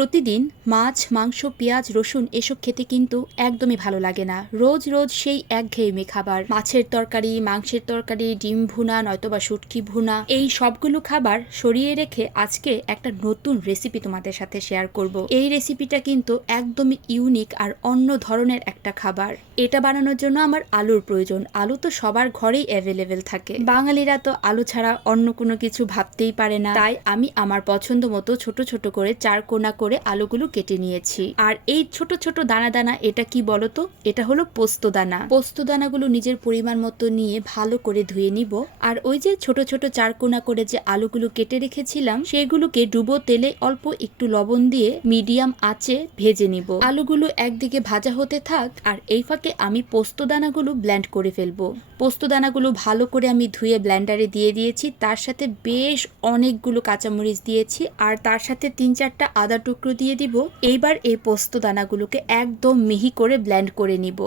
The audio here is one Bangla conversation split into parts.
প্রতিদিন মাছ, মাংস, পেঁয়াজ, রসুন এসব খেতে কিন্তু একদমই ভালো লাগে না। রোজ রোজ সেই একঘেয়েমি খাবার। মাছের তরকারি, মাংসের তরকারি, ডিম ভুনা, নয়তোবা শুটকি ভুনা, এই সবগুলো খাবার সরিয়ে রেখে আজকে একটা নতুন রেসিপি তোমাদের সাথে শেয়ার করব। এই রেসিপিটা কিন্তু একদমই ইউনিক আর অন্য ধরনের একটা খাবার। এটা বানানোর জন্য আমার আলুর প্রয়োজন। আলু তো সবার ঘরেই অ্যাভেলেবেল থাকে। বাঙালিরা তো আলু ছাড়া অন্য কোনো কিছু ভাবতেই পারে না। তাই আমি আমার পছন্দ মতো ছোট ছোট করে চার কোনা করে আলুগুলো কেটে নিয়েছি। আর এই ছোট ছোট দানা দানা, এটা কি বলতো? এটা হলো পোস্ত দানা। পোস্ত দানাগুলো নিজের পরিমাণ মতো নিয়ে ভালো করে ধুয়ে নিব। আর ওই যে ছোট ছোট চার কোনা করে যে আলুগুলো কেটে রেখেছিলাম সেগুলোকে ডুবো তেলে অল্প একটু লবণ দিয়ে মিডিয়াম আঁচে ভেজে নিব। আলুগুলো একদিকে ভাজা হতে থাক, আর এই ফাঁকে আমি পোস্ত দানাগুলো ব্ল্যান্ড করে ফেলব। পোস্ত দানাগুলো ভালো করে আমি ধুয়ে ব্ল্যান্ডারে দিয়ে দিয়েছি। তার সাথে বেশ অনেকগুলো কাঁচামরিচ দিয়েছি। আর তার সাথে তিন চারটা আদা টুকরো দিয়ে দিব, এইবার এই পোস্ত দানাগুলোকে একদম মিহি করে ব্ল্যান্ড করে নিব।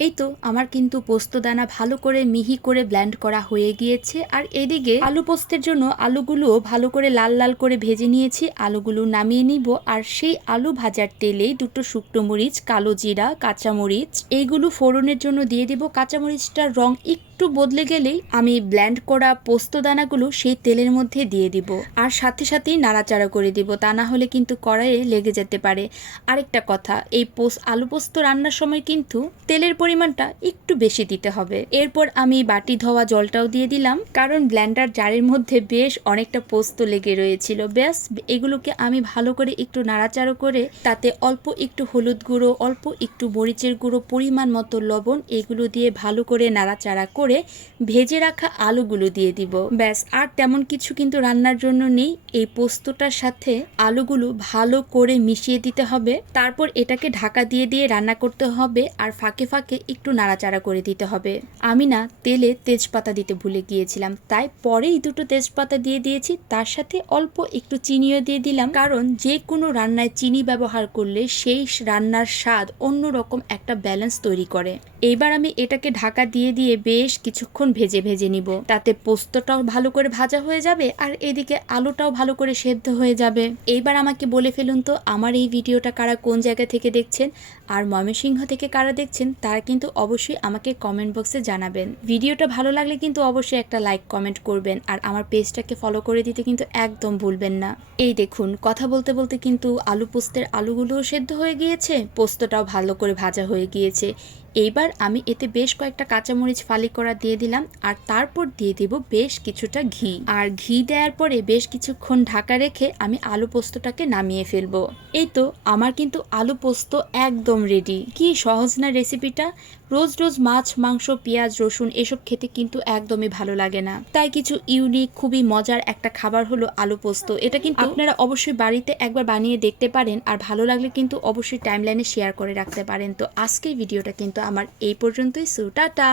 এই তো, আমার কিন্তু পোস্ত দানা ভালো করে মিহি করে ব্ল্যান্ড করা হয়ে গিয়েছে। আর এদিকে আলু পোস্তের জন্য আলুগুলো ভালো করে লাল লাল করে ভেজে নিয়েছি, আলুগুলো নামিয়ে নিব। আর সেই আলু ভাজার তেলেই দুটো শুকনো মরিচ, কালো জিরা কাঁচামরিচ এইগুলো ফোড়নের জন্য দিয়ে দিব। কাঁচামরিচটার রং একটু বদলে গেলেই আমি ব্ল্যান্ড করা পোস্ত দানাগুলো সেই তেলের মধ্যে দিয়ে দিব। আর সাথে সাথেই নাড়াচাড়া করে দিব, তা না হলে কিন্তু কড়াইয়ে লেগে যেতে পারে। আরেকটা কথা, এই পোস, আলু পোস্ত রান্নার সময় কিন্তু তেলের পরিমাণটা একটু বেশি দিতে হবে। এরপর আমি বাটি ধোয়া জলটাও দিয়ে দিলাম, কারণ ব্ল্যান্ডার জারের মধ্যে বেশ অনেকটা পোস্ত লেগে রয়েছিল। ব্যাস, এগুলোকে আমি ভালো করে একটু নাড়াচাড়া করে তাতে অল্প একটু হলুদ গুঁড়ো, অল্প একটু মরিচের গুঁড়ো, পরিমাণ মতো লবণ, এগুলো দিয়ে ভালো করে নাড়াচাড়া করে ভেজে রাখা আলুগুলো দিয়ে দিব। ব্যাস, আর তেমন কিছু কিন্তু রান্নার জন্য নেই। এই পোস্তটার সাথে আলুগুলো ভালো করে মিশিয়ে দিতে হবে। তারপর এটাকে ঢাকা দিয়ে দিয়ে রান্না করতে হবে আর ফাঁকে ফাঁকে একটু নাড়াচাড়া করে দিতে হবে। আমি না তেলে তেজপাতা দিতে ভুলে গিয়েছিলাম। তাই পরেই দুটো তেজপাতা দিয়ে দিয়েছি। তার সাথে অল্প একটু চিনিও দিয়ে দিলাম। কারণ যে কোনো রান্নায় চিনি ব্যবহার করলে সেই রান্নার স্বাদ অন্যরকম একটা ব্যালেন্স তৈরি করে। এইবার আমি এটাকে ঢাকা দিয়ে দিয়ে বেশ কিছুক্ষণ ভেজে ভেজে নিব। তাতে পোস্তটাও ভালো করে ভাজা হয়ে যাবে আর এদিকে আলুটাও ভালো করে সেদ্ধ হয়ে যাবে। এইবার আমাকে বলে ফেলুন তো, আমার এই ভিডিওটা কারা কোন জায়গা থেকে দেখছেন আর ময়মনসিংহ থেকে কারা দেখছেন তারা কিন্তু অবশ্যই আমাকে কমেন্ট বক্সে জানাবেন। ভিডিওটা ভালো লাগলে কিন্তু অবশ্যই একটা লাইক কমেন্ট করবেন আর আমার পেজটাকে ফলো করে দিতে কিন্তু একদম ভুলবেন না। এই দেখুন, কথা বলতে বলতে কিন্তু আলু পোস্তের আলুগুলোও সেদ্ধ হয়ে গিয়েছে, পোস্তটাও ভালো করে ভাজা হয়ে গিয়েছে। এইবার আমি এতে বেশ কয়েকটা কাঁচামরিচ ফালি করা দিয়ে দিলাম, আর তারপর দিয়ে দিব বেশ কিছুটা ঘি। আর ঘি দেওয়ার পরে বেশ কিছুক্ষণ ঢাকা রেখে আমি আলু পোস্তটাকে নামিয়ে ফেলব। এই তো, আমার কিন্তু আলু পোস্ত একদম রেডি কি সহজ না রেসিপিটা রোজ রোজ মাছ, মাংস, পেঁয়াজ, রসুন এসব খেতে কিন্তু একদমই ভালো লাগে না। তাই কিছু ইউনিক খুবই মজার একটা খাবার হলো আলু পোস্ত। এটা কিন্তু আপনারা অবশ্যই বাড়িতে একবার বানিয়ে দেখতে পারেন, আর ভালো লাগলে কিন্তু অবশ্যই টাইমলাইনে শেয়ার করে রাখতে পারেন। তো আজকের ভিডিওটা কিন্তু আমার এই পর্যন্তই সু টাটা